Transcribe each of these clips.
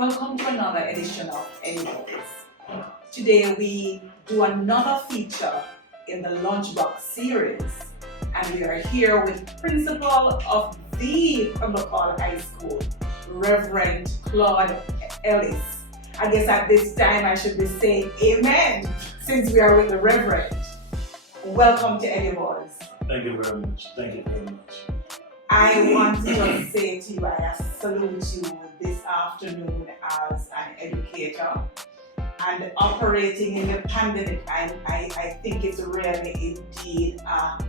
Welcome to another edition of EDU-BUZZ. Today we do another feature in the Lunchbox series, and we are here with Principal of the Pembroke Hall High School, Reverend Claude Ellis. I guess at this time I should be saying amen, since we are with the Reverend. Welcome to EDU-BUZZ. Thank you very much. Thank you very much. I want to just say to you, I salute you this afternoon as an educator, and operating in the pandemic. I think it's really indeed a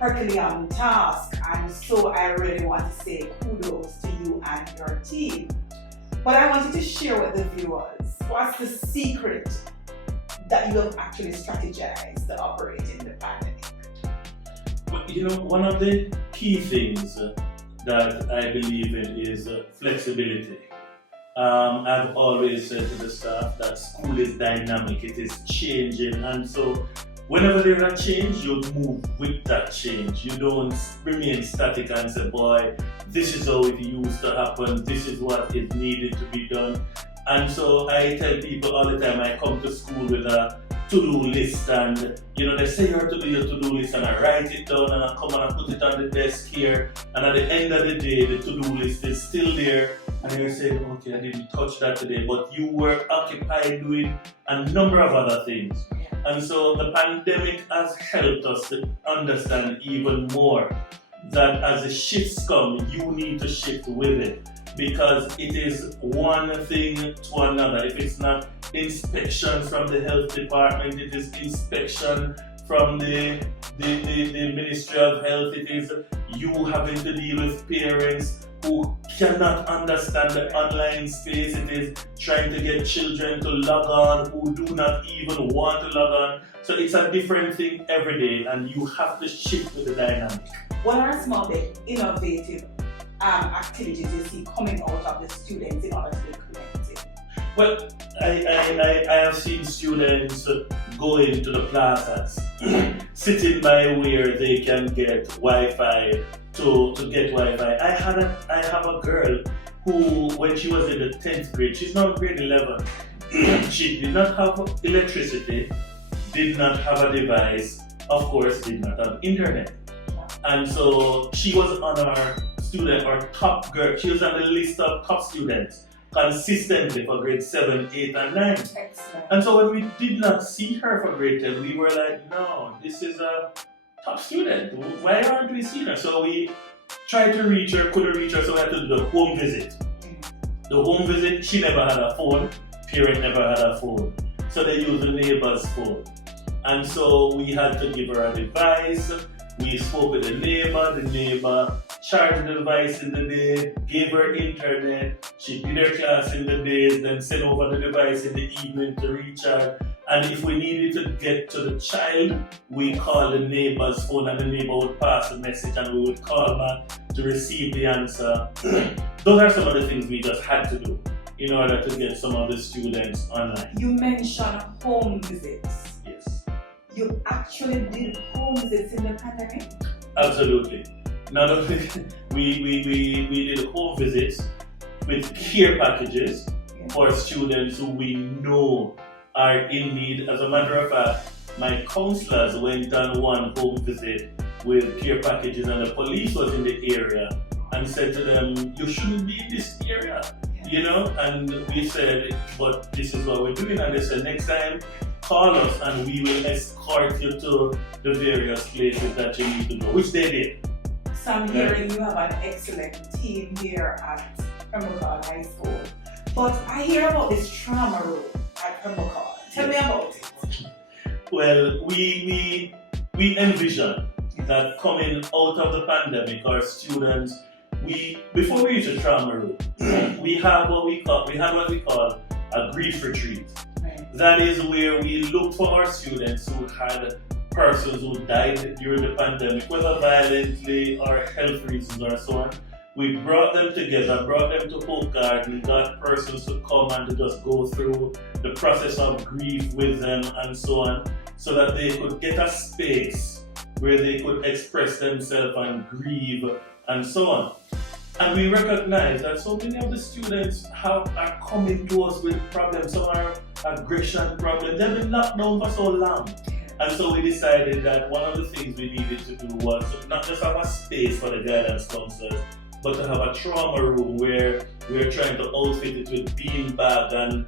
Herculean task, and so I really want to say kudos to you and your team. But I wanted to share with the viewers, what's the secret that you have actually strategized to operate in the pandemic? You know, one of the key things that I believe in is flexibility. I've always said to the staff that school is dynamic, it is changing, and so whenever there's a change, you move with that change. You don't remain static and say, boy, this is how it used to happen, this is what is needed to be done. And so I tell people all the time, I come to school with a to-do list, and you know, they say you have to do your to-do list, and I write it down and I come and I put it on the desk here, and at the end of the day the to-do list is still there, and you're saying, okay, I didn't touch that today, but you were occupied doing a number of other things. And so the pandemic has helped us to understand even more that as the shifts come, you need to shift with it, because it is one thing to another. If it's not inspection from the health department, it is inspection from the Ministry of Health. It is you having to deal with parents who cannot understand the online space. It is trying to get children to log on who do not even want to log on. So it's a different thing every day, and you have to shift with the dynamic. What are some of the innovative activities you see coming out of the students in order to be connected? Well, I have seen students go into the plazas, sitting by where they can get Wi-Fi to get Wi-Fi. I have a girl who, when she was in the 10th grade, she's now in grade 11, she did not have electricity, did not have a device, of course did not have internet. And so she was on our top girl, she was on the list of top students consistently for grade 7, 8, and 9. Excellent. And so when we did not see her for grade 10, we were like, no, this is a top student. Why aren't we seeing her? So we tried to reach her, couldn't reach her, so we had to do the home visit. The home visit, she never had a phone, parent never had a phone. So they used the neighbor's phone. And so we had to give her a device. We spoke with the neighbor charged the device in the day, gave her internet, she did her class in the days, then sent over the device in the evening to recharge. And if we needed to get to the child, we called the neighbor's phone, and the neighbor would pass a message and we would call back to receive the answer. Those are some of the things we just had to do in order to get some of the students online. You mentioned home visits. Yes. You actually did home visits in the pandemic? Absolutely. Not only we did home visits with care packages for students who we know are in need. As a matter of fact, my counselors went on one home visit with care packages, and the police was in the area and said to them, you shouldn't be in this area, you know? And we said, but this is what we're doing. And they said, next time, call us and we will escort you to the various places that you need to go, which they did. So I'm hearing you have an excellent team here at Pembroke Hall High School. But I hear about this trauma room at Pembroke Hall. Tell me about it. Well, we envision that coming out of the pandemic, our students, before we reach a trauma room, we had what we call a grief retreat. Right. That is where we look for our students who had persons who died during the pandemic, whether violently or health reasons or so on. We brought them together, brought them to Hope Garden, got persons to come and to just go through the process of grief with them and so on, so that they could get a space where they could express themselves and grieve and so on. And we recognize that so many of the students are coming to us with problems. Some are aggression problems. They've been locked down for so long. And so we decided that one of the things we needed to do was not just have a space for the guidance counselors, but to have a trauma room where we're trying to outfit it with beanbag and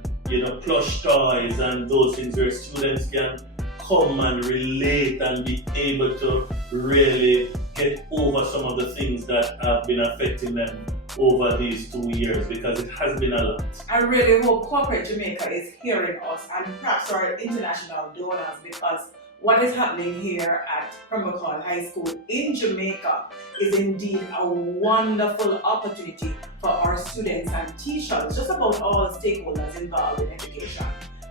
plush toys and those things where students can come and relate and be able to really get over some of the things that have been affecting them over these 2 years, because it has been a lot. I really hope corporate Jamaica is hearing us and perhaps our international donors, because what is happening here at Pembroke Hall High School in Jamaica is indeed a wonderful opportunity for our students and teachers, just about all stakeholders involved in education.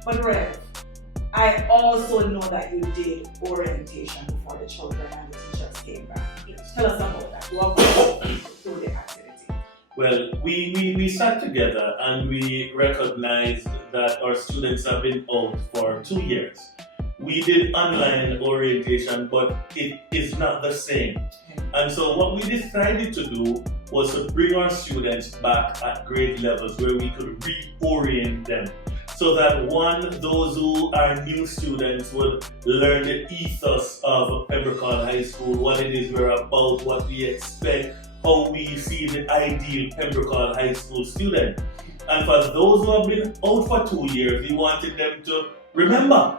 But Rev, I also know that you did orientation before the children and the teachers came back. Yes. Tell us about that. Walk us through the activity. Well, we sat together and we recognized that our students have been out for 2 years. We did online orientation, but it is not the same. And so what we decided to do was to bring our students back at grade levels where we could reorient them, so that those who are new students would learn the ethos of Pembroke Hall High School, what it is we're about, what we expect, how we see the ideal Pembroke Hall High School student. And for those who have been out for 2 years, we wanted them to remember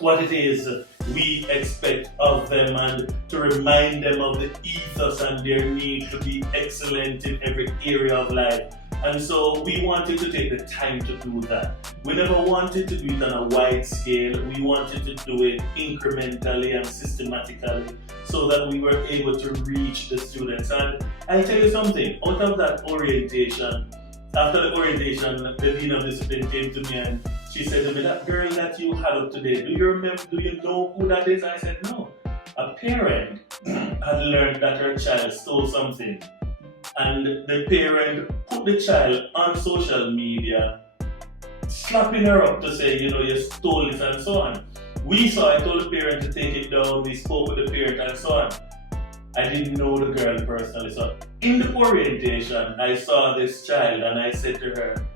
what it is we expect of them and to remind them of the ethos and their need to be excellent in every area of life. And so we wanted to take the time to do that. We never wanted to do it on a wide scale. We wanted to do it incrementally and systematically so that we were able to reach the students. And I'll tell you something, out of that orientation, after the orientation, the Dean of Discipline came to me and she said to me, that girl that you had up today, do you know who that is? I said, no. A parent had learned that her child stole something. And the parent put the child on social media, slapping her up to say, you stole this and so on. I told the parent to take it down, we spoke with the parent and so on. I didn't know the girl personally. So in the orientation, I saw this child and I said to her,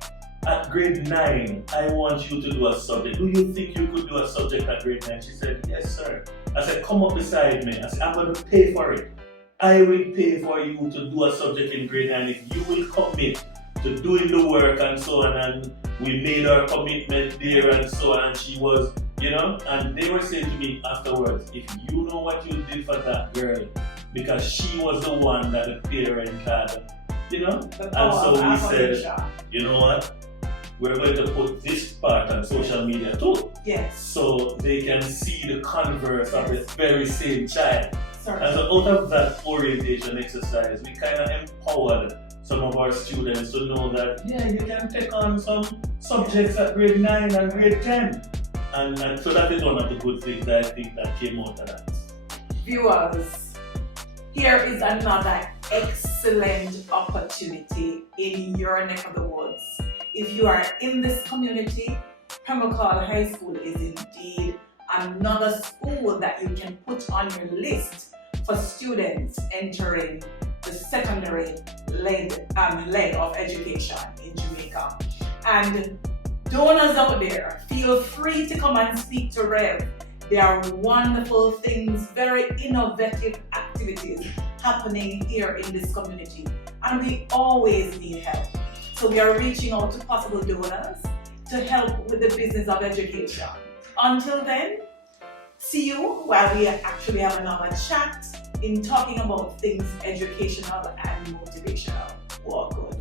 at grade 9, I want you to do a subject. Do you think you could do a subject at grade 9? She said, yes, sir. I said, come up beside me. I said, I'm going to pay for it. I will pay for you to do a subject in grade 9 if you will commit to doing the work and so on. And we made our commitment there and so on. And she was, and they were saying to me afterwards, if you know what you did for that girl, because she was the one that the parent had, and so we said, you know what? We're going to put this part on social media too. Yes. So they can see the converse of the very same child. Sorry. And so out of that orientation exercise, we kind of empowered some of our students to know that, you can take on some subjects at grade 9 and grade 10. And so that is one of the good things that I think that came out of that. Viewers, here is another excellent opportunity in your neck of the woods. If you are in this community, Pembroke Hall High School is indeed another school that you can put on your list for students entering the secondary leg of education in Jamaica. And donors out there, feel free to come and speak to Rev. There are wonderful things, very innovative activities happening here in this community. And we always need help. So we are reaching out to possible donors to help with the business of education. Until then, see you while we actually have another chat in talking about things educational and motivational. Walk good.